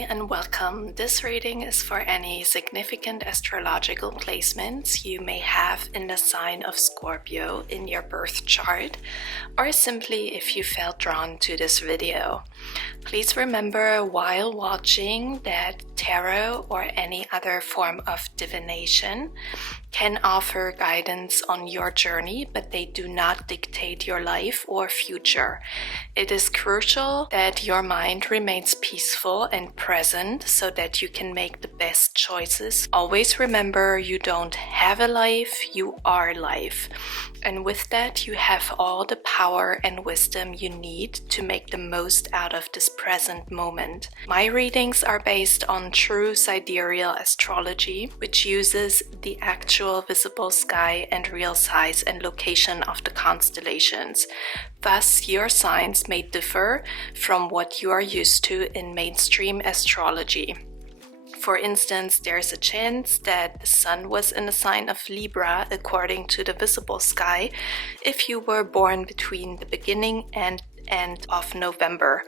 Hi and welcome. This reading is for any significant astrological placements you may have in the sign of Scorpio in your birth chart, or simply if you felt drawn to this video. Please remember while watching that tarot or any other form of divination can offer guidance on your journey, but they do not dictate your life or future. It is crucial that your mind remains peaceful and present so that you can make the best choices. Always remember, you don't have a life, you are life. And with that, you have all the power and wisdom you need to make the most out of this present moment. My readings are based on true sidereal astrology, which uses the actual visible sky and real size and location of the constellations. Thus, your signs may differ from what you are used to in mainstream astrology. For instance, there's a chance that the sun was in the sign of Libra according to the visible sky if you were born between the beginning and end of November.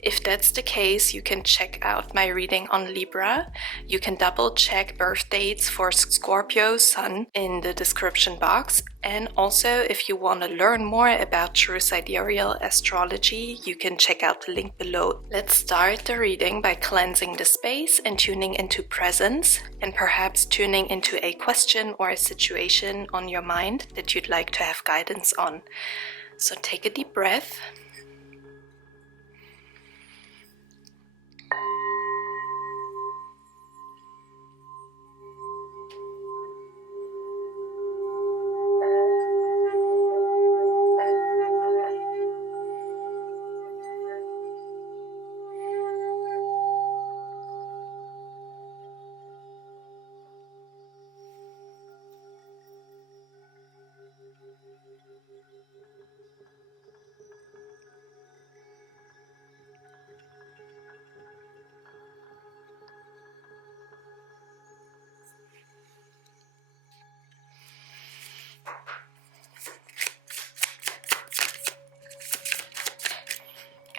If that's the case, you can check out my reading on Libra. You can double check birth dates for Scorpio sun in the description box. And also, if you want to learn more about true sidereal astrology, you can check out the link below. Let's start the reading by cleansing the space and tuning into presence, and perhaps tuning into a question or a situation on your mind that you'd like to have guidance on. So take a deep breath.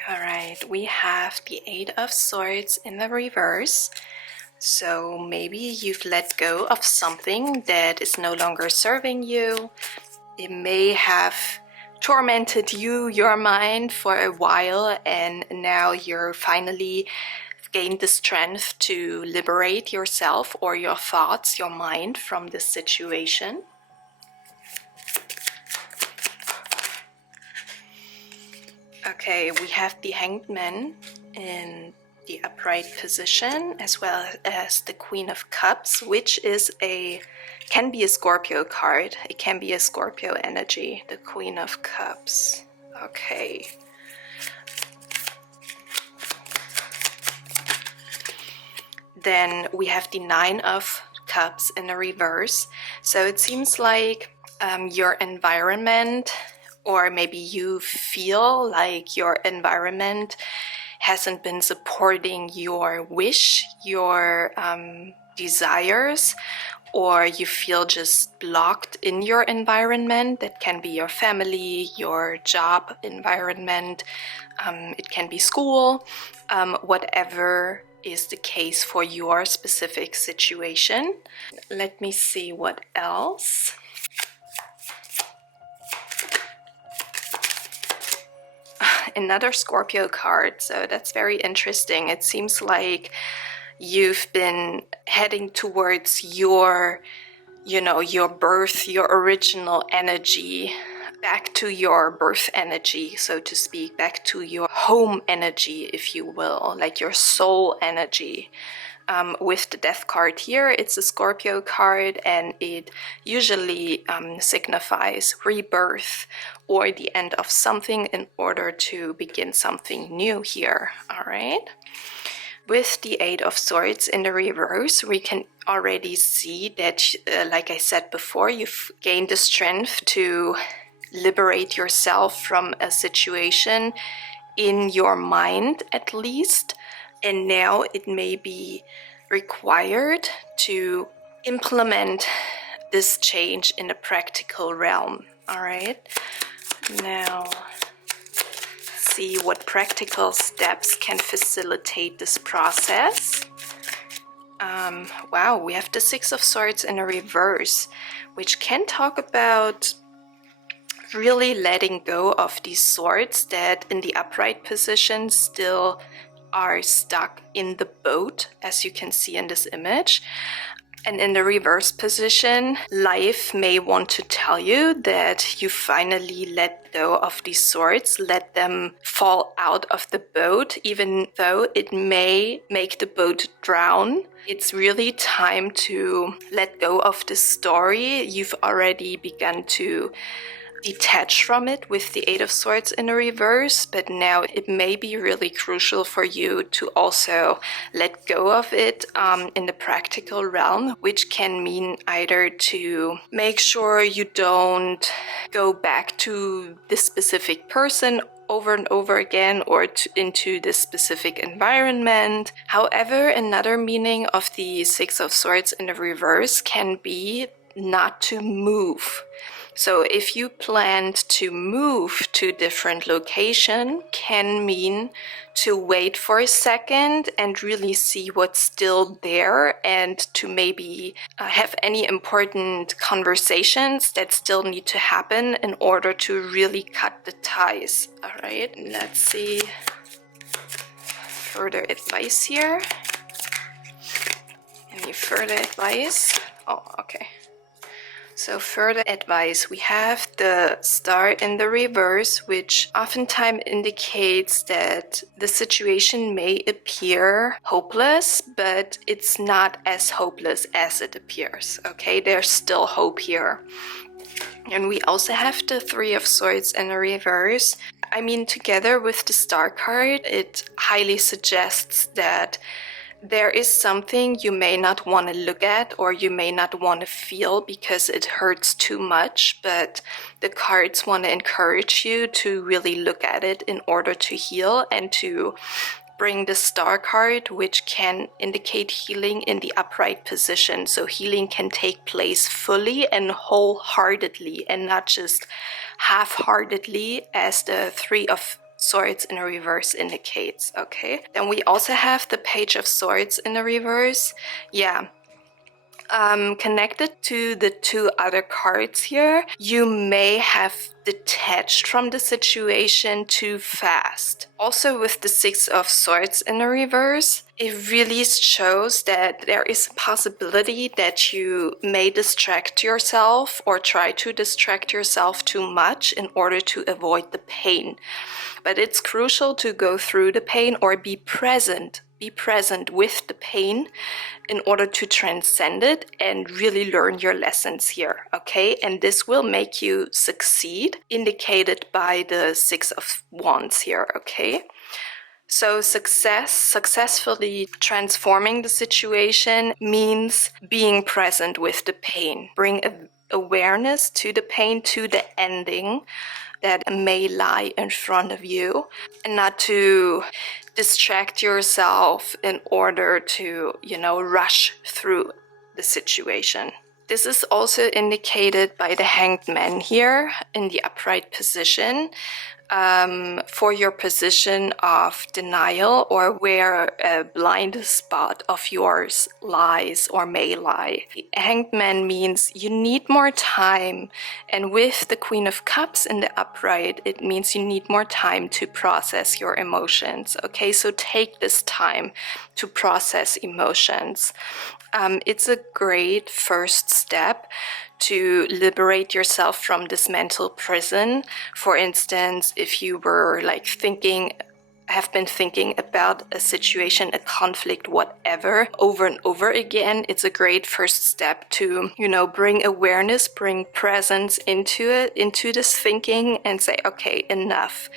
Alright, we have the Eight of Swords in the reverse. So maybe you've let go of something that is no longer serving you. It may have tormented you, your mind, for a while, and now you're finally gained the strength to liberate yourself or your thoughts, your mind from this situation. Okay, we have the Hanged Man in the upright position, as well as the Queen of Cups, which can be a Scorpio card. It can be a Scorpio energy, the Queen of Cups. Okay. Then we have the Nine of Cups in the reverse. So it seems like your environment, or maybe you feel like your environment hasn't been supporting your wish, your desires, or you feel just blocked in your environment. That can be your family, your job environment, it can be school, whatever is the case for your specific situation. Let me see what else. Another Scorpio card, so that's very interesting. It seems like you've been heading towards your birth, your original energy, back to your birth energy, so to speak, back to your home energy, if you will, like your soul energy. With the Death card here, it's a Scorpio card, and it usually signifies rebirth or the end of something in order to begin something new here. All right. With the Eight of Swords in the reverse, we can already see that, like I said before, you've gained the strength to liberate yourself from a situation in your mind, at least. And now it may be required to implement this change in a practical realm. All right. Now, let's see what practical steps can facilitate this process. Wow, we have the Six of Swords in a reverse, which can talk about really letting go of these swords that in the upright position still are stuck in the boat, as you can see in this image. And in the reverse position, life may want to tell you that you finally let go of these swords, let them fall out of the boat, even though it may make the boat drown. It's really time to let go of this story. You've already begun to detach from it with the Eight of Swords in a reverse, but now it may be really crucial for you to also let go of it in the practical realm, which can mean either to make sure you don't go back to this specific person over and over again or into this specific environment. However, another meaning of the Six of Swords in the reverse can be not to move. So if you planned to move to a different location, can mean to wait for a second and really see what's still there, and to maybe have any important conversations that still need to happen in order to really cut the ties. All right, let's see further advice here. Any further advice? Oh, okay. So further advice, we have the Star in the reverse, which oftentimes indicates that the situation may appear hopeless, but it's not as hopeless as it appears, okay? There's still hope here. And we also have the Three of Swords in the reverse. I mean, together with the Star card, it highly suggests that there is something you may not want to look at or you may not want to feel because it hurts too much, but the cards want to encourage you to really look at it in order to heal and to bring the Star card, which can indicate healing in the upright position. So healing can take place fully and wholeheartedly and not just half-heartedly as the Three of Swords in a reverse indicates, okay? Then we also have the Page of Swords in a reverse. Yeah. Connected to the two other cards here, you may have detached from the situation too fast. Also with the Six of Swords in the reverse, it really shows that there is a possibility that you may distract yourself or try to distract yourself too much in order to avoid the pain. But it's crucial to go through the pain or be present with the pain in order to transcend it and really learn your lessons here, okay? And this will make you succeed, indicated by the Six of Wands here, okay? So successfully transforming the situation means being present with the pain. Bring awareness to the pain, to the ending that may lie in front of you, and not to distract yourself in order to, rush through the situation. This is also indicated by the Hanged Man here in the upright position. For your position of denial or where a blind spot of yours lies or may lie. The Hanged Man means you need more time, and with the Queen of Cups in the upright, it means you need more time to process your emotions. Okay, so take this time to process emotions. It's a great first step to liberate yourself from this mental prison. For instance, if you were have been thinking about a situation, a conflict, whatever, over and over again, it's a great first step to, bring awareness, bring presence into it, into this thinking, and say, okay, enough.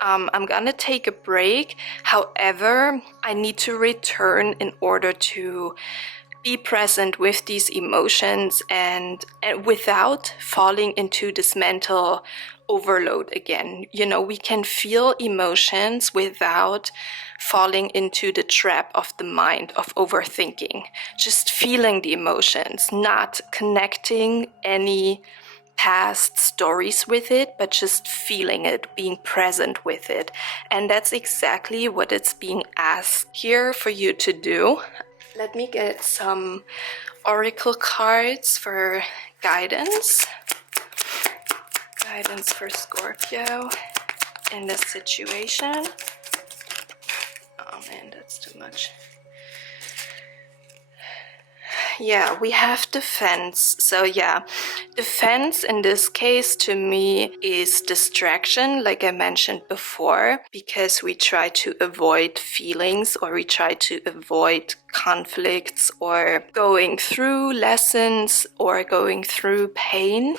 I'm gonna take a break. However, I need to return in order to be present with these emotions and without falling into this mental overload again. We can feel emotions without falling into the trap of the mind of overthinking. Just feeling the emotions, not connecting any past stories with it, but just feeling it, being present with it. And that's exactly what it's being asked here for you to do. Let me get some oracle cards for guidance. Guidance for Scorpio in this situation. Oh man, that's too much. Yeah, we have defense. So yeah, defense in this case to me is distraction, like I mentioned before, because we try to avoid feelings, or we try to avoid conflicts, or going through lessons, or going through pain.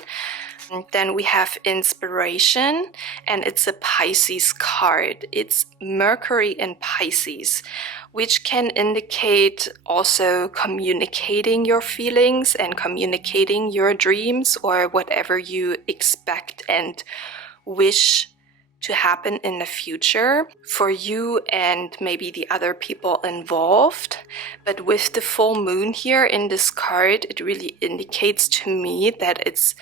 And then we have inspiration, and it's a Pisces card. It's Mercury in Pisces, which can indicate also communicating your feelings and communicating your dreams, or whatever you expect and wish to happen in the future for you and maybe the other people involved. But with the full moon here in this card, it really indicates to me that it's,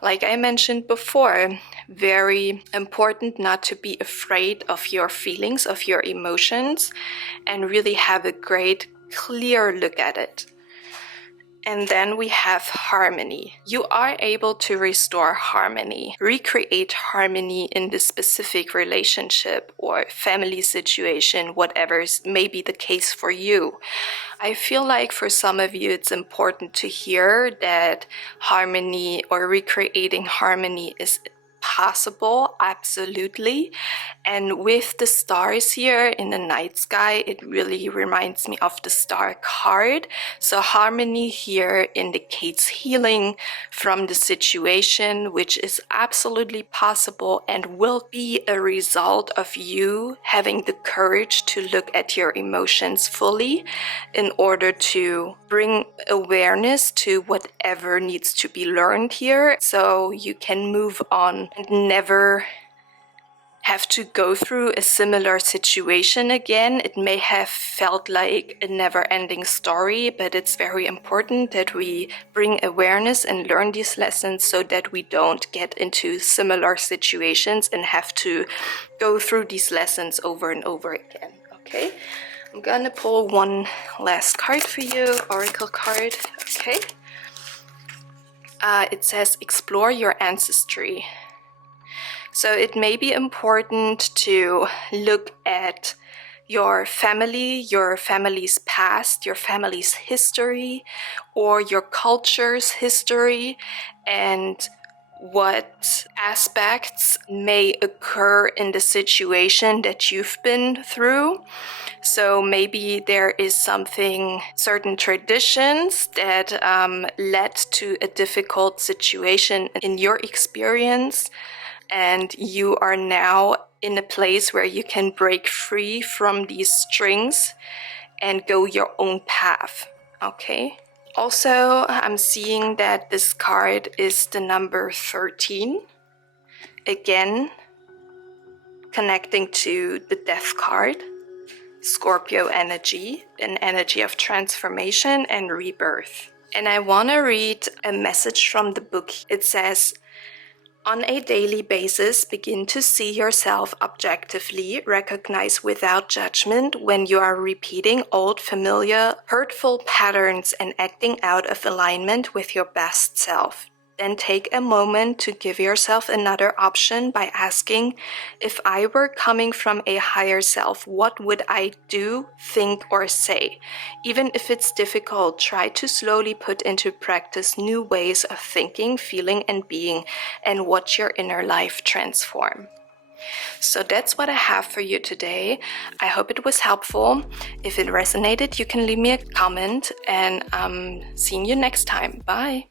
like I mentioned before, very important not to be afraid of your feelings, of your emotions, and really have a great, clear look at it. And then we have harmony. You are able to restore harmony, recreate harmony in the specific relationship or family situation, whatever may be the case for you. I feel like for some of you, it's important to hear that harmony or recreating harmony is possible, absolutely. And with the stars here in the night sky, it really reminds me of the star card. So harmony here indicates healing from the situation, which is absolutely possible and will be a result of you having the courage to look at your emotions fully in order to bring awareness to whatever needs to be learned here, so you can move on and never have to go through a similar situation again. It may have felt like a never-ending story, but it's very important that we bring awareness and learn these lessons so that we don't get into similar situations and have to go through these lessons over and over again. Okay, I'm gonna pull one last card for you, oracle card. Okay, it says explore your ancestry. So it may be important to look at your family, your family's past, your family's history, or your culture's history, and what aspects may occur in the situation that you've been through. So maybe there is something, certain traditions that led to a difficult situation in your experience, and you are now in a place where you can break free from these strings and go your own path. Okay. Also, I'm seeing that this card is the number 13. Again, connecting to the Death card, Scorpio energy, an energy of transformation and rebirth. And I want to read a message from the book. It says, on a daily basis, begin to see yourself objectively, recognize without judgment when you are repeating old, familiar, hurtful patterns and acting out of alignment with your best self. Then take a moment to give yourself another option by asking, if I were coming from a higher self, what would I do, think, or say? Even if it's difficult, try to slowly put into practice new ways of thinking, feeling, and being, and watch your inner life transform. So that's what I have for you today. I hope it was helpful. If it resonated, you can leave me a comment, and seeing you next time. Bye.